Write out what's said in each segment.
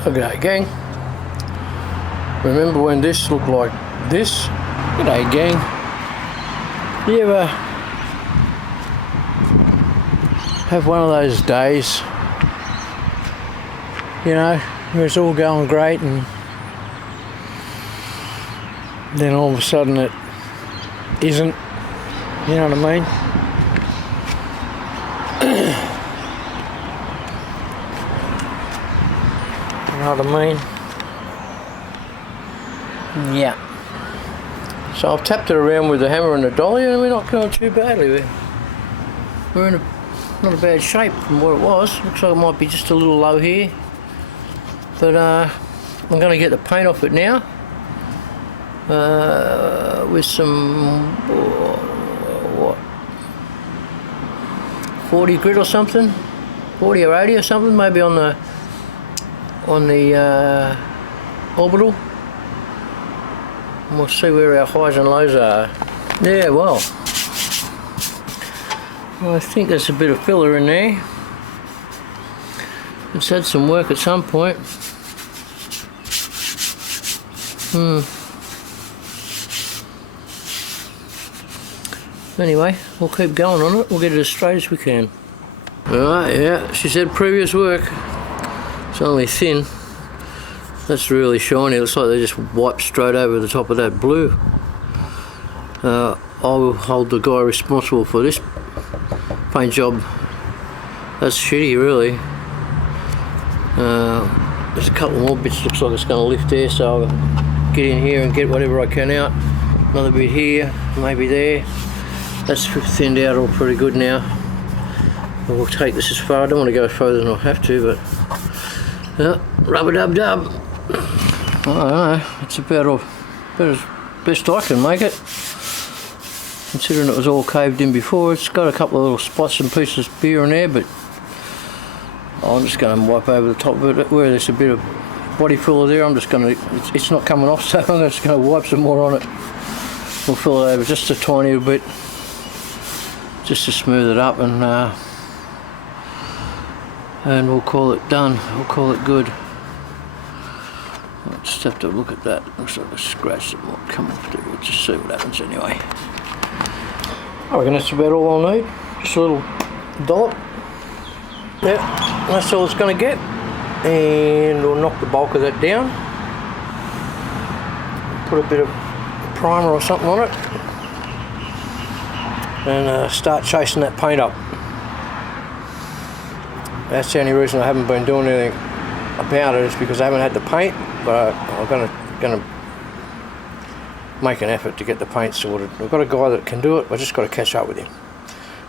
G'day gang. Remember when this looked like this? G'day gang. You ever have one of those days, you know, where it's all going great and then all of a sudden it isn't, you know what I mean? You know what I mean? Yeah. So I've tapped it around with the hammer and the dolly and we're not going too badly. We're in not a bad shape from what it was. Looks like it might be just a little low here. But I'm going to get the paint off it now. With some, what, 40 grit or something? 40 or 80 or something, maybe on the orbital. And we'll see where our highs and lows are. Yeah, well, I think there's a bit of filler in there. It's had some work at some point. Anyway, we'll keep going on it. We'll get it as straight as we can. Alright, yeah, she said previous work. It's only thin. That's really shiny. It looks like they just wiped straight over the top of that blue. I will hold the guy responsible for this paint job. That's shitty, really. There's a couple more bits. Looks like it's going to lift there, so I'll get in here and get whatever I can out. Another bit here, maybe there. That's thinned out all pretty good now. We'll take this as far. I don't want to go further than I have to, but rub-a-dub-dub. I don't know. It's about as best I can make it. Considering it was all caved in before, it's got a couple of little spots and pieces here and there, but I'm just going to wipe over the top of it. Where there's a bit of body filler there, I'm just going to. It's not coming off, so I'm just going to wipe some more on it. We'll fill it over just a tiny little bit, just to smooth it up, and we'll call it done. We'll call it good. I'll just have to look at that. Looks like a scratch that might come off there. We'll just see what happens anyway. I reckon that's about all I'll need. Just a little dollop. Yeah, that's all it's going to get. And we'll knock the bulk of that down. Put a bit of primer or something on it. And start chasing that paint up. That's the only reason I haven't been doing anything about it, is because I haven't had the paint, but I'm gonna make an effort to get the paint sorted. I've got a guy that can do it, I've just got to catch up with him.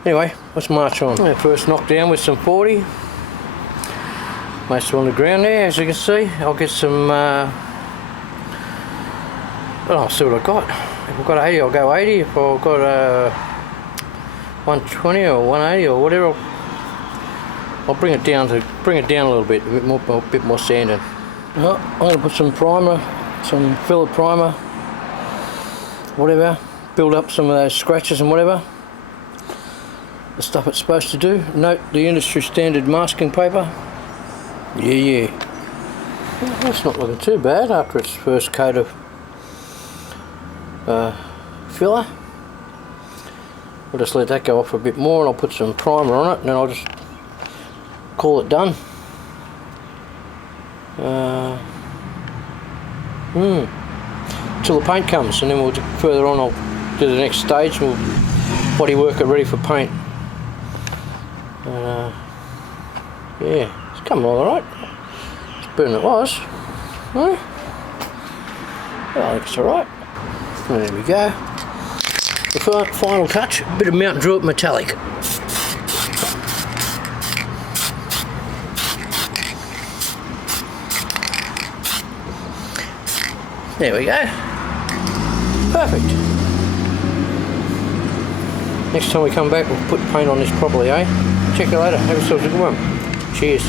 Anyway, let's march on. Yeah, first knock down with some 40. Most on the ground there, as you can see. I'll get some, well, I'll see what I've got. If I've got 80, I'll go 80. If I've got 120 or 180 or whatever, I'll bring it down a little bit, a bit more sanding. I'm going to put some primer, some filler primer, whatever, build up some of those scratches and whatever. The stuff it's supposed to do. Note the industry standard masking paper. Yeah. Well, that's not looking too bad after its first coat of filler. I'll just let that go off a bit more and I'll put some primer on it and then I'll just call it done. Till the paint comes, and then we'll further on I'll do the next stage and we'll body work it ready for paint. Yeah, it's coming alright. It's better than it was. Huh? Well, I think it's alright. There we go. The final touch, a bit of Mount Druitt metallic. There we go. Perfect. Next time we come back, we'll put paint on this properly, eh? Check you later. Have yourselves a good one. Cheers.